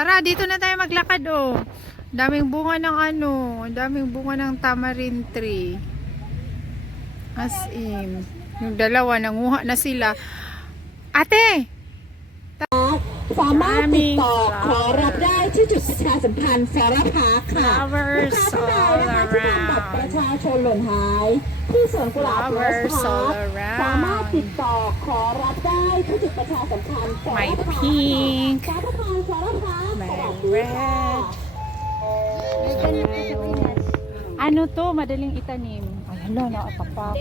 Tara, dito na tayo maglakad oh. Daming bunga ng ano, daming bunga ng tamarind tree. As in, yung dalawa nanguha na sila. Ate! สามารถติดต่อขอรับได้ที่จุดประชาสัมพันธ์สารพาค่ะ Flowers ลูกค้า all ท่านใดนะคะที่ทำบัตรประ around. ชาชนหล่นหายที่สวนกุหลาบโรส Flowers พา all ร์คสามารถ around. ติดต่อขอรับได้ที่จุดประชาสัมพันธ์สาร My พาร์ค pink, สารพาร์คสารพาร์ค my สวัสดีค่ะ red. Ano to? Madaling itanim. Ay, hala, nakatapak.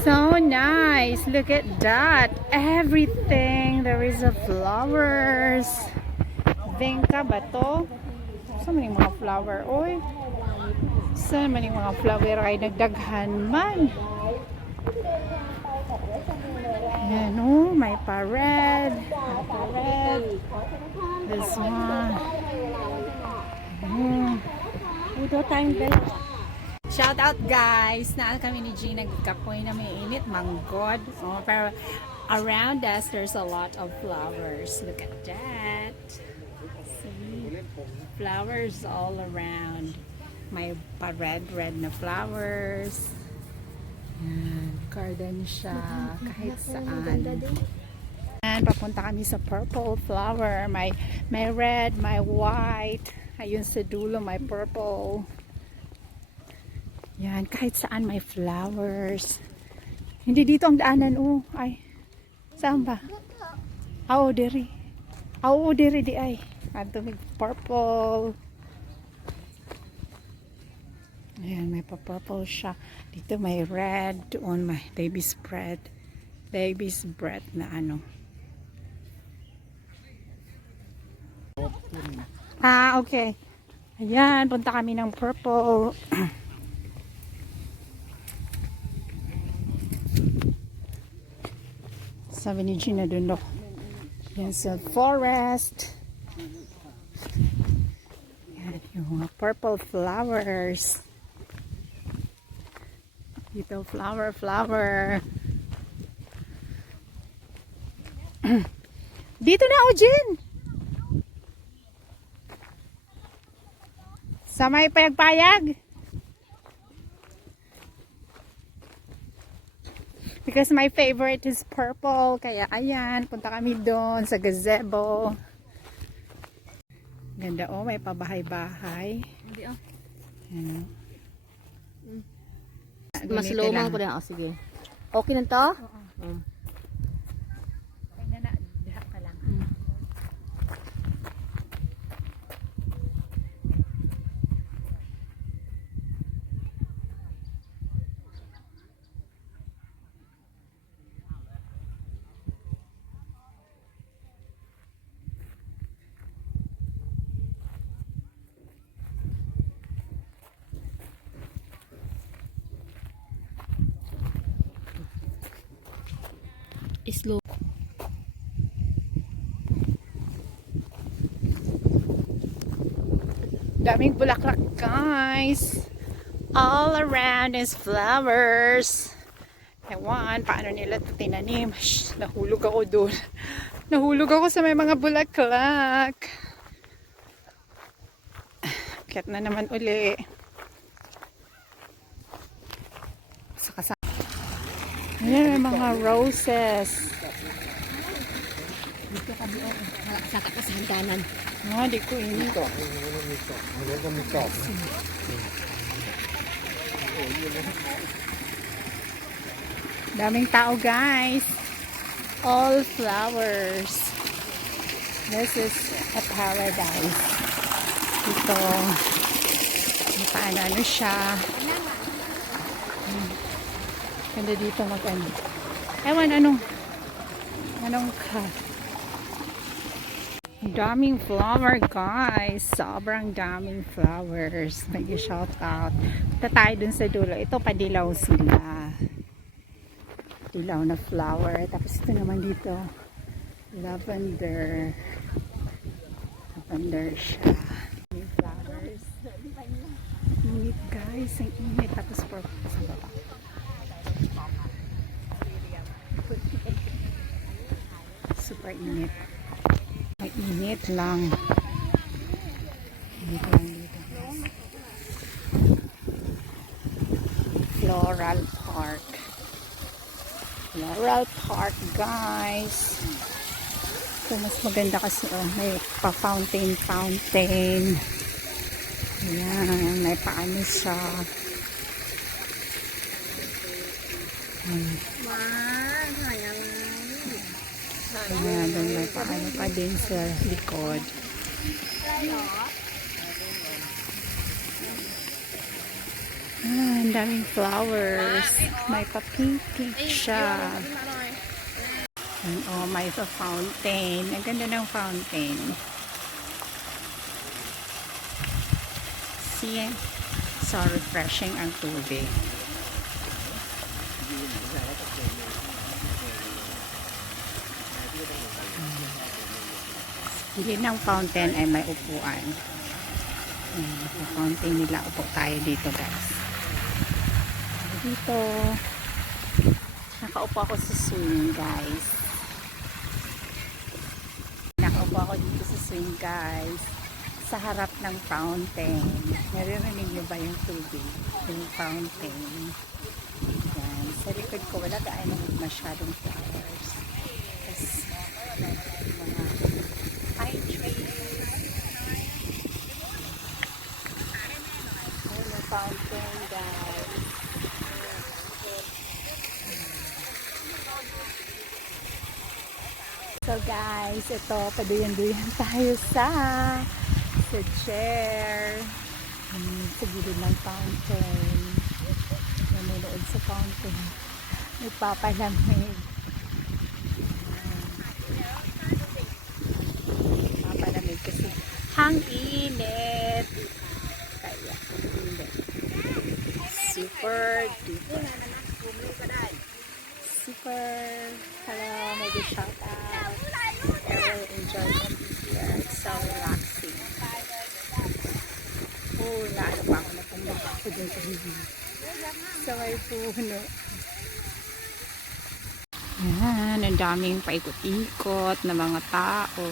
So nice. Look at that. Everything. There is a flowers. Vengka ba to? Saan man yung mga flower? Oy. Saan man yung mga flower ay nagdaghan man? Ayan oh. May pa-red. May pa-red. This one. Udo tayong dalawa. Shout out guys! Naan kami ni Gina nagkapoy na may init, manggod. Oh, pero around us there's a lot of flowers. Look at that. See? Flowers all around. May pa red na flowers. Yan, garden siya kahit saan. And papunta kami sa purple flower. May red, may white. Ayun sa dulo may purple. Yan, kahit saan may flowers. Hindi dito ang daanan, oh. Ay, saan ba? Oo, diri. Oo, diri di ay. Ato may purple. Ayan, may pa-purple siya. Dito may red. Doon may baby's bread. Baby's bread na ano. Ah, okay. Ayan, punta kami ng purple. Sabi ni Gina dun no. Yan sa forest. Yan yung mga purple flowers. Dito flower. Dito na o Jen. Sa may payag-payag. Because my favorite is purple. Kaya ayan, punta kami doon sa gazebo. Ganda oh, may pabahay-bahay. Hindi ah. Ayan. Mas lumang ko rin ako, sige. Okay na to? Oo. Ay, diha ka lang. Slow. Daming bulaklak guys. All around is flowers. Ewan, paano nila ito tinanim? Shh, nahulog ako doon. Nahulog ako sa may mga bulaklak. Akyat na naman uli. Ayan, may mga roses. Dito kami o. Sa takas sa hagdanan. Ah, di ko ini. Daming tao guys. All flowers. This is a paradise. Ito. Paano siya. Ganda dito mag-ano. Ewan, anong ka. Daming flower guys. Sobrang daming flowers. Nag-shout out. Punta tayo dun sa dulo. Ito padilaw sila. Dilaw na flower. Tapos ito naman dito. Lavender. Lavender siya. Daming flowers. Init guys. Ang init. Tapos purple sa baba. Napakainit. Ang init lang. Init lang dito. Floral Park. Floral Park, guys. So, mas maganda kasi, oh, may pa-fountain. Ayan, may paano siya. Ayan, then may paano pa din sa likod. Ang daming flowers. May pa-pink siya. And, oh, may pa-fountain. Ang ganda ng fountain. See? So refreshing ang tubig. Hindi ng fountain ay may upuan. Sa fountain nila, upo tayo dito, guys. Dito, nakaupo ako sa swing, guys. Nakaupo ako dito sa swing, guys. Sa harap ng fountain. Naririnig niyo ba yung tubig? Yung fountain. Yan. Sa likod ko, wala gaano masyadong flowers. Tapos, mga pine trees. Ayan yung fountain, guys. So guys, ito, paduyan-duyan tayo sa chair. Sa gilid ng fountain. Nanonood sa fountain. Nagpapalamig. Nagpapalamig kasi hang-init. Kaya, init. Super duper. Super. Hello, maybe shout out. I will enjoy it here. It's so relaxing. Oh, naano pa ako, napunta ako dun sa bibig. Sa may puno. Yan, ang daming paikot-ikot na mga tao.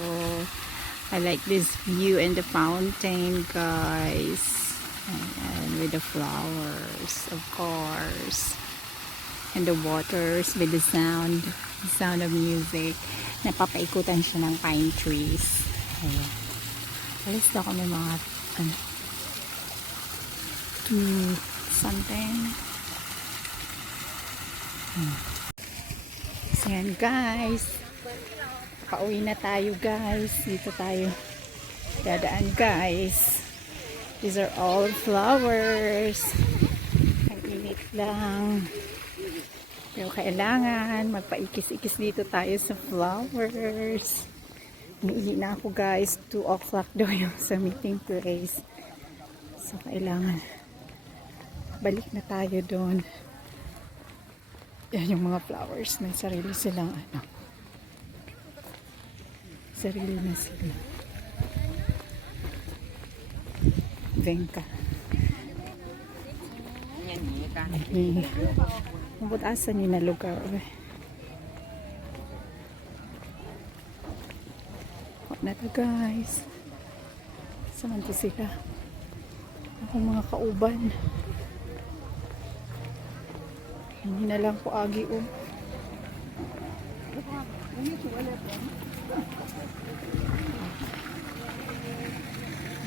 I like this view and the fountain, guys. And with the flowers, of course. And the waters with the sound of music. Napapaikutan siya ng pine trees. Ayan. Alis na kami mga something. So yan, guys. Pauwi na tayo, guys. Dito tayo dadaan, guys. These are all flowers. Ang init lang. Pero kailangan magpaikis-ikis dito tayo sa flowers. Umiihi na ako, guys. 2 o'clock daw yung sa meeting place. So kailangan balik na tayo doon. Yan yung mga flowers. May sarili silang sarili na sila. Venka. Mabot asa niyo na lugar. Huwag na to, guys. Saan to sila? Ako mga kauban. Hindi na lang po agi o.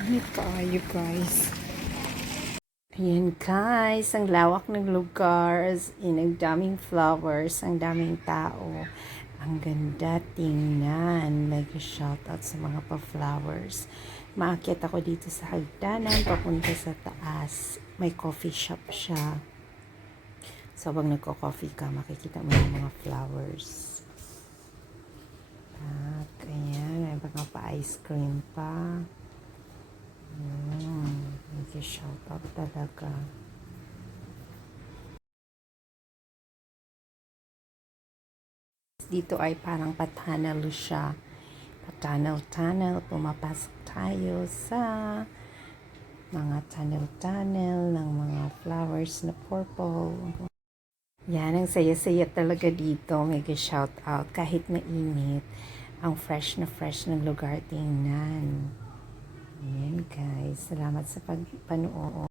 Init kaayo, guys. Ayan, guys, ang lawak ng lugar, ang daming flowers, ang daming tao. Ang ganda tingnan. Mega shoutout sa mga pa-flowers. Maakyat ako dito sa hagdanan, papunta sa taas. May coffee shop siya. So, habang nagko-coffee ka, makikita mo yung mga flowers. At, ayan, may mga pa-ice cream pa. Mega shoutout talaga. Dito ay parang pa-tunnel siya. Pa-tunnel. Pumapasok tayo sa mga tunnel ng mga flowers na purple. Yan, ang saya-saya talaga dito. Mega shout out. Kahit mainit, Ang fresh ng lugar tingnan. Ayan guys, salamat sa pagpanood.